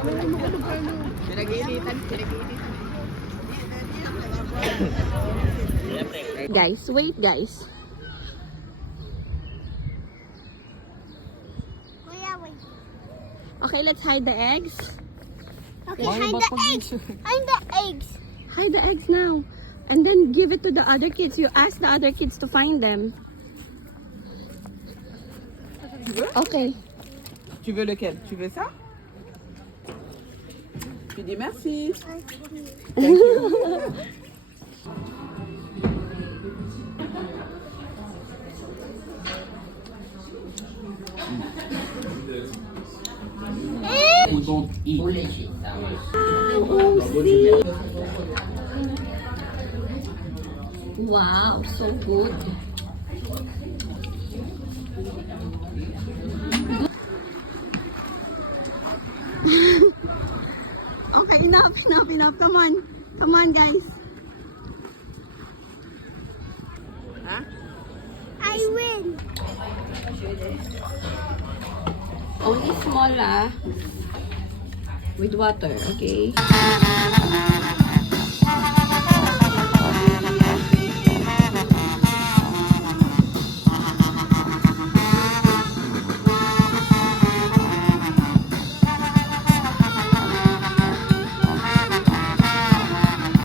Pinag-iinitan. Guys, wait guys. Okay, let's hide the eggs. Okay, hide the eggs. Hide the eggs. Hide the eggs now. And then give it to the other kids. You ask the other kids to find them. Tu veux? Okay. Tu veux lequel? Tu veux ça? Tu dis merci. Who don't eat. Wow, so good. Okay, enough. Come on, guys. Huh? I win. Only small with water, okay?